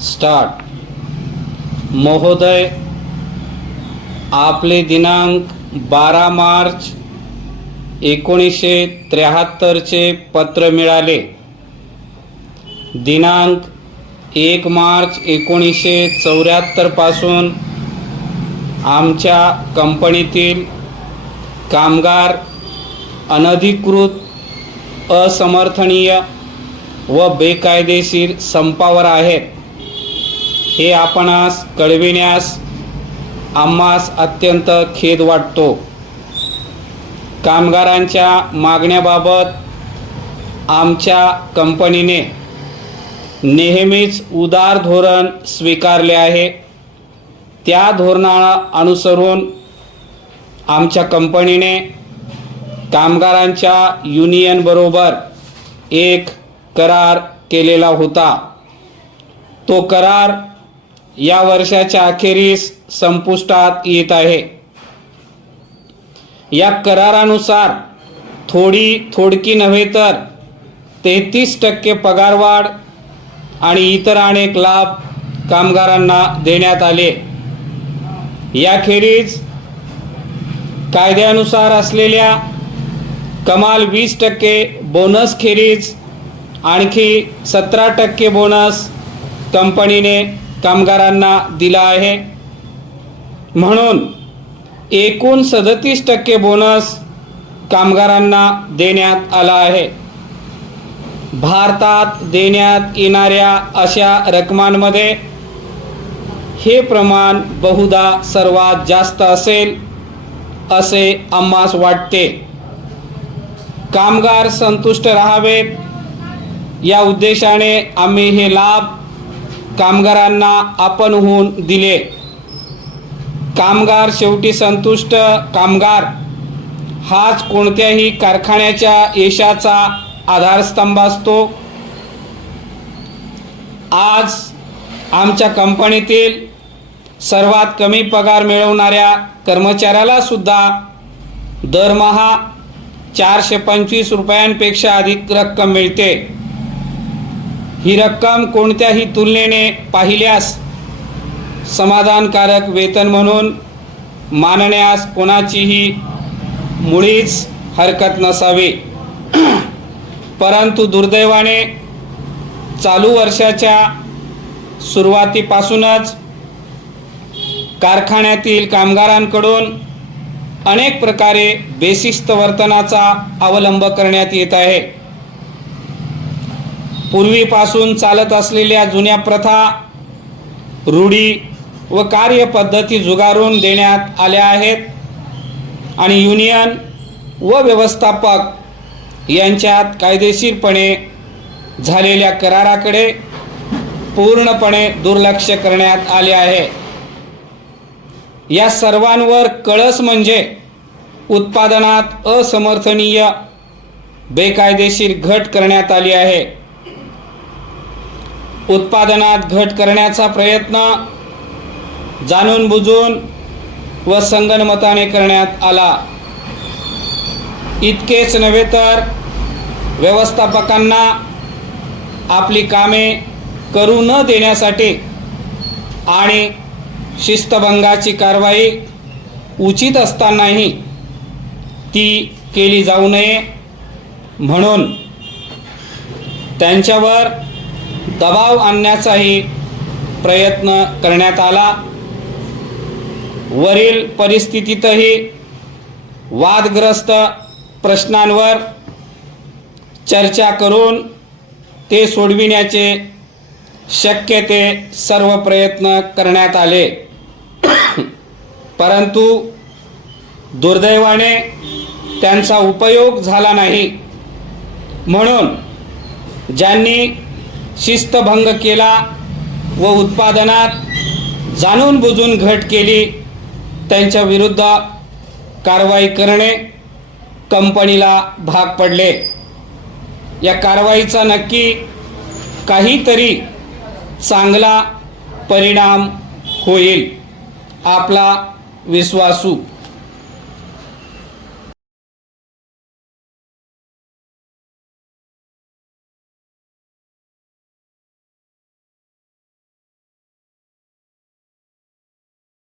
Start. महोदय, आपले दिनांक 12 मार्च 1973चे पत्र मिळाले. दिनांक 1 मार्च 1974 पासून आमच्या कंपनीतील कामगार अनधिकृत, असमर्थनीय व बेकायदेशीर संपावर आहेत. हे आपणास कळविण्यास आम्हास अत्यंत खेद वाटतो. कामगारांच्या मागण्याबाबत आमच्या कंपनीने नेहमीच उदार धोरण स्वीकारले आहे. त्या धोरणाला अनुसरून आमच्या कंपनीने कामगारांच्या युनियनबरोबर एक करार केलेला होता. तो करार या वर्षाच्या अखेरीस संपुष्टात येत आहे. या करारानुसार थोडकी नव्हे तर 33% पगारवाढ आणि इतर अनेक लाभ कामगारांना देण्यात आले. याखेरीज कायद्यानुसार असलेल्या कमाल 20% बोनस खेरीज आणखी 17% बोनस कंपनीने कामगारांना दिला आहे. म्हणून एकूण 37% बोनस कामगारांना देण्यात आला आहे. भारतात देण्यात येणाऱ्या अशा रकमांमध्ये हे प्रमाण बहुधा सर्वात जास्त असेल असे आम्हास वाटते. कामगार संतुष्ट राहावेत या उद्देशाने आम्ही हे लाभ कामगारांना आपणहून दिले. कामगार शेवटी संतुष्ट कामगार हाच कोणत्याही कारखान्याच्या यशाचा आधारस्तंभ असतो. आज आमच्या कंपनीतील सर्वात कमी पगार मिळवणाऱ्या कर्मचाऱ्याला सुद्धा दरमहा 425 रुपयांपेक्षा अधिक रक्कम मिळते. ही रक्कम कोणत्याही तुलनेने पाहिल्यास समाधानकारक वेतन म्हणून मानण्यास कोणाचीही मुळीच हरकत नसावी. परंतु दुर्दैवाने चालू वर्षाच्या सुरुवातीपासूनच कारखान्यातील कामगारांकडून अनेक प्रकारे बेशिस्त वर्तनाचा अवलंब करण्यात येत आहे. पूर्वीपासून चालत असलेल्या जुन्या प्रथा, रूढी व कार्यपद्धती झुगारून देण्यात आल्या आहेत आणि युनियन व व्यवस्थापक यांच्यात कायदेशीरपणे झालेल्या कराराकडे पूर्णपणे दुर्लक्ष करण्यात आले आहे. या सर्वांवर कळस म्हणजे उत्पादनात असमर्थनीय बेकायदेशीर घट करण्यात आली आहे. उत्पादनात घट करण्याचा प्रयत्न जाणून बुजून व संगनमताने करण्यात आला. इतकेच नव्हे तर व्यवस्थापकांना आपली कामे करू न देण्यासाठी आणि शिस्तभंगाची कारवाई उचित असतानाही ती केली जाऊ नये म्हणून त्यांच्यावर दबाव आणण्याचाही प्रयत्न करण्यात आला. वरील परिस्थितीतही वादग्रस्त प्रश्नांवर चर्चा करून ते सोडविण्याचे शक्य ते सर्व प्रयत्न करण्यात आले. परंतु दुर्दैवाने त्यांचा उपयोग झाला नाही. म्हणून ज्यांनी शिस्तभंग केला व उत्पादनात जाणून बुजून घट केली त्यांच्या विरुद्ध कारवाई करणे कंपनीला भाग पडले. या कारवाईचा नक्की काहीतरी चांगला परिणाम होईल. आपला विश्वासू